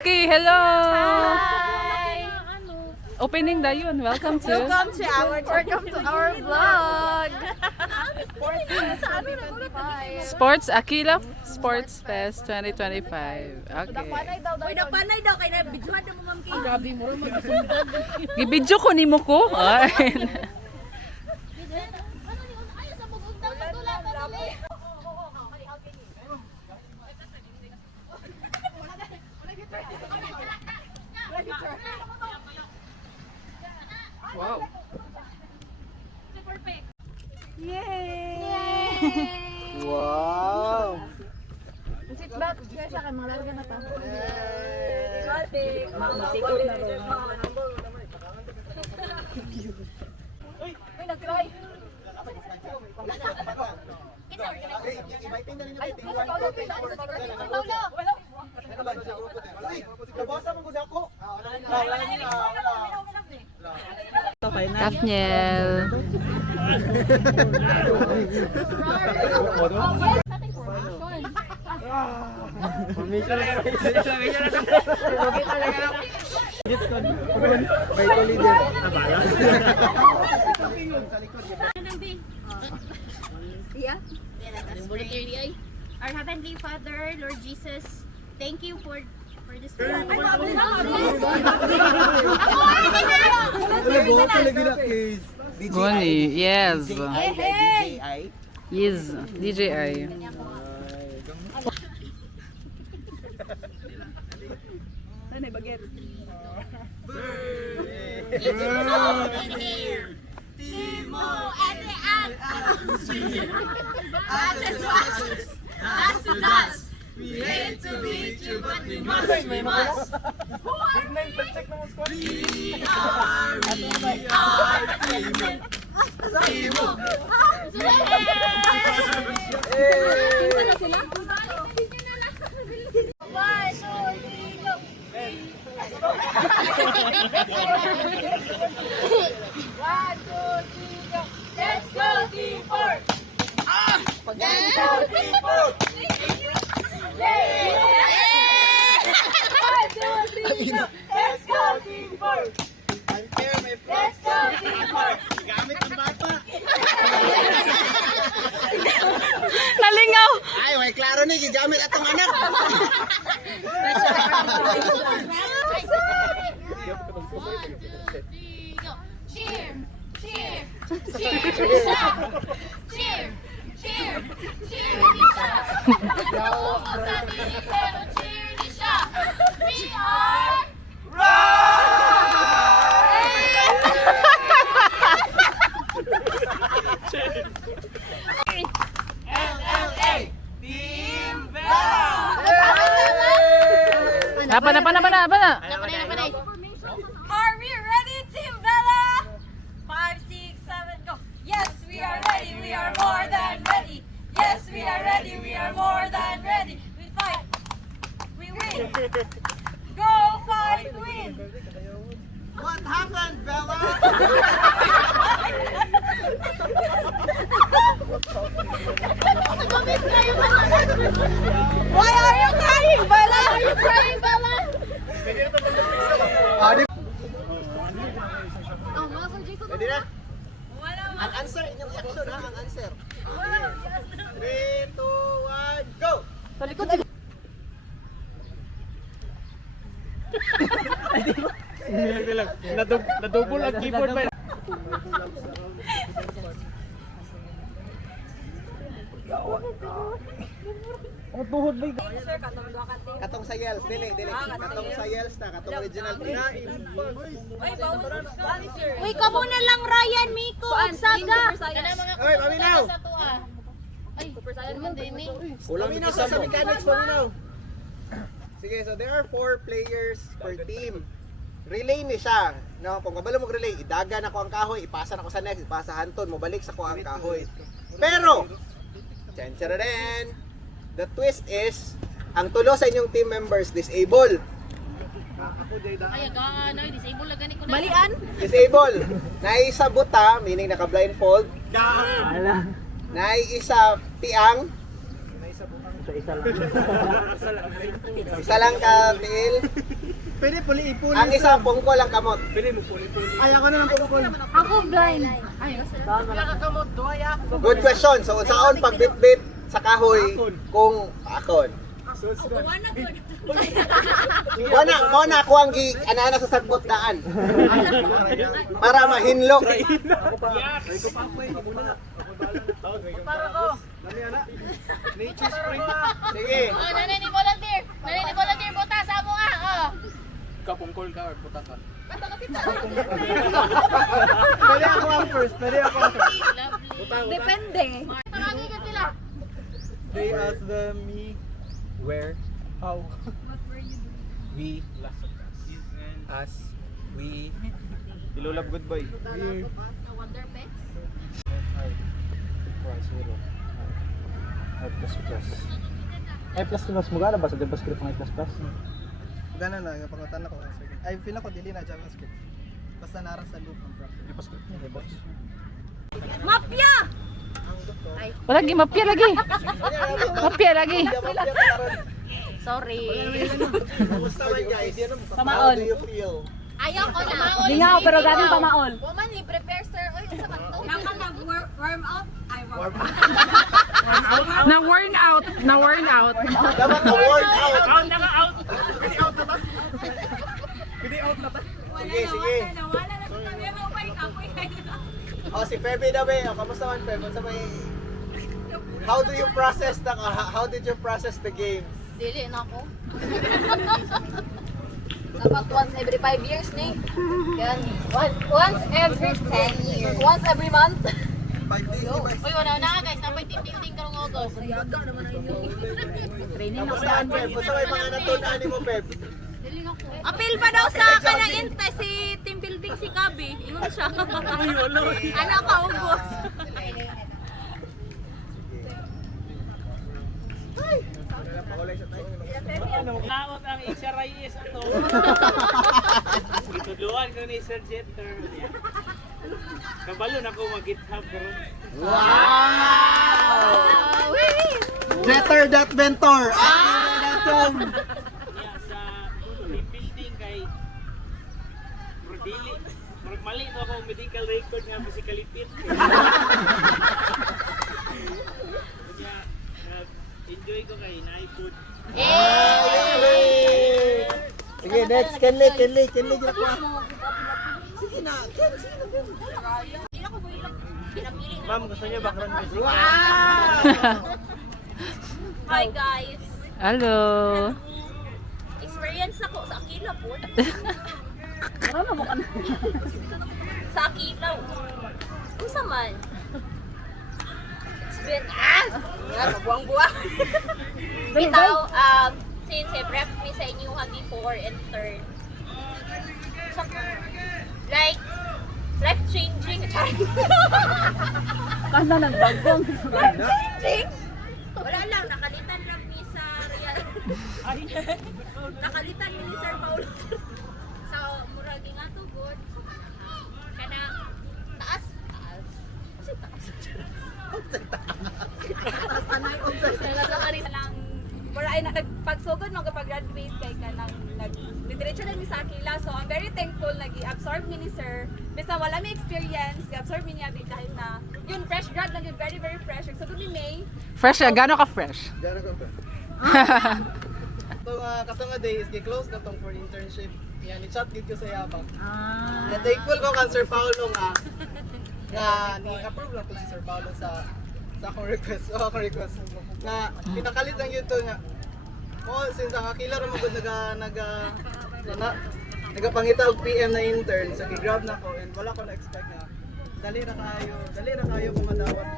Okay, hello! Hi! Opening na yun. Welcome to Welcome to our vlog! Sports Aquila Sports Fest 2025. Okay. Uy, napanay daw kay nabidyohan na mo ma'am Kay. Grabe mo magsundan. Gibidyo ko nimo ko. Ay. Wow. Yay! Wow! Sit back, guys, akan mga larga na pa. Uy, nag-try. Kafniel. Our Heavenly Father, Lord Jesus, thank you for this. Goni, yes. Yes, DJI. Timo and the As we hate to beat you, but we must. We Let's go, Team 4! Let's go, Team 4! Let's go, Team 4! Let's go, Team 4! Gamit ang bata! Nalingaw! Ay, may klaro ni, gigamit atong anak! Cheer! Cheer! Cheer! Lisa! Cheer! Cheer! Cheer! Lisa! Pero cheer Lisa! We are... LLA! Team Bella! Apa na? Are we ready, Team Bella? 5, 6, 7, go. Yes, we are ready. We are more than ready. Yes, we are ready. We are more than ready. We fight. We win. Go fight, win. What happened, Bella? Why are you crying, Bella? Are you crying, Bella? Ready na? Ang answer, inyong section ha, ang answer. 3, 2, 1, go! Nadouble ang keyboard ba? Katong sa Yels, dili. Katong sa Yels na, katong original. Uy, kamo na lang Ryan, Miko, ug Saga. Oy, paminaw! Ay, super saiyan naman din ni. Paminaw sa mechanics, paminaw. Sige, so there are 4 players per team. Relay ni siya. No, kung kabalo mo relay, idagan ako ang kahoy, ipasa na ko sa next, ipasa hanton, mobalik sa ko ang kahoy. Pero, tchan-tcharan, the twist is, ang tulo sa inyong team members disable. Ay, aga, no, disable lang gani ko na. Malian? Disable. Naisa buta, meaning naka-blindfold. Naisa piang. Isa lang ka, Bill. Pwede puli-ipuli. Ang isa, pungko lang kamot. Pwede mo puli-puli. Ay, ako na lang puli-puli. Ako blind. Good question. So, unsaon pagbitbit sa kahoy kung akon? Wala ako ang ana sa sagbot daan. Para mahinlok. Para ko. Dali ana. Nature spring na. Sige. Oh, nanay ni volunteer. Nanay ni volunteer, buta sa mo oh. Kapungkol ka or puta ka. Pwede ako ang first. Depende. Marami ka sila. They asked me where, how. We as we Ilulab good boy. Wonder Pets. Ay plus mo gana ba sa JavaScript ng plus plus? Gana na yung pangutan ako. Ay feel ako dili na JavaScript. Basta nara sa loop ng program. JavaScript niya, diba? Mafia! Wala lagi, mapya lagi. Mapya lagi. Sorry. Kumusta man guys? Pamaon. How do you feel? Ayaw ko na. Lingaw, pero galing pamaon. Woman, i-prepare sir. Oy, sa kanto. Kama nag-warm up? Ay, warm up. Na-worn out. Na-worn out. Dapat ka-work out. Sige, sige. Wala na sa kami. Mapay kapoy kayo. Oh, si Feby na ba? Oh, kamusta man Feby? How do you process how did you process the game? Dili na ako. Dapat once every 5 years ni. Yan. Once every 10 years. Once every month. 5 days di ba? Uy, wala na guys. Napay team-building karong August. Kamusta ang Feb? Basta may mga natunan mo Feb? Apil pa daw sa kanang inte si team building si Gabi. Ingon siya. Anak ka ubos. Laot ang Isha Reyes ato. Itudluan ko ni Sir Jeter. Kabalo na ko mag-GitHub karon. Wow! Jeter.Ventor! Niya sa team building kay Rodili. Murag mali to ako medical record nga sa kalipit. Kaya enjoy ko kay na-food. Sige, next. Kenley. Sige na. Ma'am, gusto niyo background music? Hi guys. Hello. Experience ako sa Aquila po. Sa Aquila. Unsa man? It's been buwang-buwang. Bitaw, since I prep me sa inyo before and third. Like, life-changing. Kanda nagbagong. Life-changing? Wala lang, nakalitan lang ni sa real. Nakalitan ni Sir Paul. Sa muragi nga to, good. Kana, taas. Kasi taas. Taas anay, obsessed. Lang, wala ay nagpagsugod, magpag-graduate kay ka nang nag-diretso lang ni sa Aquila. So, I'm very thankful nag-absorb mi ni Sir. Basta wala may experience, i-absorb mi niya dahil na, yun, fresh grad lang yun, very, very fresh. So, ni May, Fresh, gano'n ka fresh? Gano'n ka ba? Itong kasama days, gi-close na tong for internship. Yan, i-chat gid ko sa Yabang. Thankful ko kan Sir Paulo nga ni-approve lang ko si Sir Paulo sa akong request. Na pinakalit lang yun to nga. Since ang Aquila rin magod nagapangita og PM na intern, so gi-grab na ko and wala ko na-expect nga. Dali na kayo kumadawat.